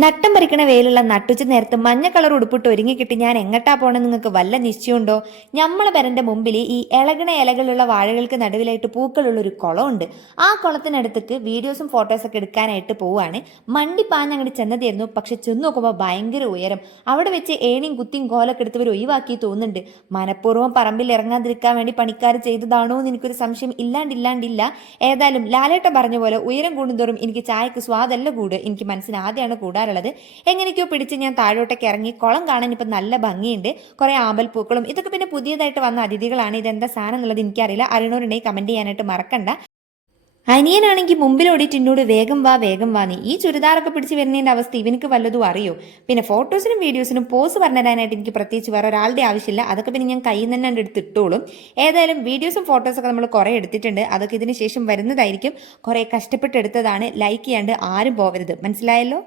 നട്ടം പറിക്കണ വെയിലുള്ള നട്ടുച്ച നേരത്ത് മഞ്ഞ കളർ ഉടുപ്പിട്ട് ഒരുങ്ങിക്കിട്ടി ഞാൻ എങ്ങട്ടാ പോണെന്ന് നിങ്ങൾക്ക് വല്ല നിശ്ചയമുണ്ടോ? ഞമ്മളെ പെരന്റെ മുമ്പിൽ ഈ ഇളകണ ഇലകളുള്ള വാഴകൾക്ക് നടുവിലായിട്ട് പൂക്കളുള്ള ഒരു കുളമുണ്ട്. ആ കുളത്തിനടുത്തേക്ക് വീഡിയോസും ഫോട്ടോസൊക്കെ എടുക്കാനായിട്ട് പോവാണ്. മണ്ടി പാഞ്ഞ് അങ്ങോട്ട് ചെന്നതായിരുന്നു. പക്ഷെ ചെന്ന് നോക്കുമ്പോൾ ഭയങ്കര ഉയരം. അവിടെ വെച്ച് ഏണിയും കുത്തിയും കോലൊക്കെ എടുത്തവർ ഒഴിവാക്കി തോന്നുന്നുണ്ട്. മനഃപൂർവ്വം പറമ്പിൽ ഇറങ്ങാതിരിക്കാൻ വേണ്ടി പണിക്കാർ ചെയ്തതാണോ എന്ന് എനിക്കൊരു സംശയം ഇല്ലാണ്ടില്ല. ഏതായാലും ലാലേട്ടൻ പറഞ്ഞ പോലെ ഉയരം കൂടുന്തോറും എനിക്ക് ചായക്ക് സ്വാദല്ല കൂട്. എനിക്ക് മനസ്സിന് ആദ്യമാണ് കൂടാറുള്ളത്. എങ്ങനെയൊക്കെയോ പിടിച്ച് ഞാൻ താഴോട്ടേക്ക് ഇറങ്ങി. കുളം കാണാൻ ഇപ്പം നല്ല ഭംഗിയുണ്ട്. കുറെ ആമ്പൽപ്പൂക്കളും ഇതൊക്കെ പിന്നെ പുതിയതായിട്ട് വന്ന അതിഥികളാണ്. ഇതെന്താ സാധനം എന്നുള്ളത് എനിക്കറിയില്ല. അറിയണവരുണ്ടെങ്കിൽ കമന്റ് ചെയ്യാനായിട്ട് മറക്കണ്ട. അനിയനാണെങ്കിൽ മുമ്പിലോടിയിട്ട് എന്നോട് വേഗം വാ വേഗം വാ നീ ഈ ചുരിദാറൊക്കെ പിടിച്ച് വരുന്നതിന്റെ അവസ്ഥ ഇവനക്ക് വല്ലതും അറിയോ? പിന്നെ ഫോട്ടോസിനും വീഡിയോസിനും പോസ് പറഞ്ഞുതരാനായിട്ട് എനിക്ക് പ്രത്യേകിച്ച് വേറെ ഒരാളുടെ ആവശ്യമില്ല. അതൊക്കെ പിന്നെ ഞാൻ കയ്യിൽ നിന്ന് തന്നെ എടുത്ത് ഇട്ടോളും. ഏതായാലും വീഡിയോസും ഫോട്ടോസൊക്കെ നമ്മൾ കുറേ എടുത്തിട്ടുണ്ട്. അതൊക്കെ ഇതിന് ശേഷം വരുന്നതായിരിക്കും. കുറേ കഷ്ടപ്പെട്ട് എടുത്തതാണ്. ലൈക്ക് ചെയ്യാണ്ട് ആരും പോവരുത്. മനസ്സിലായല്ലോ?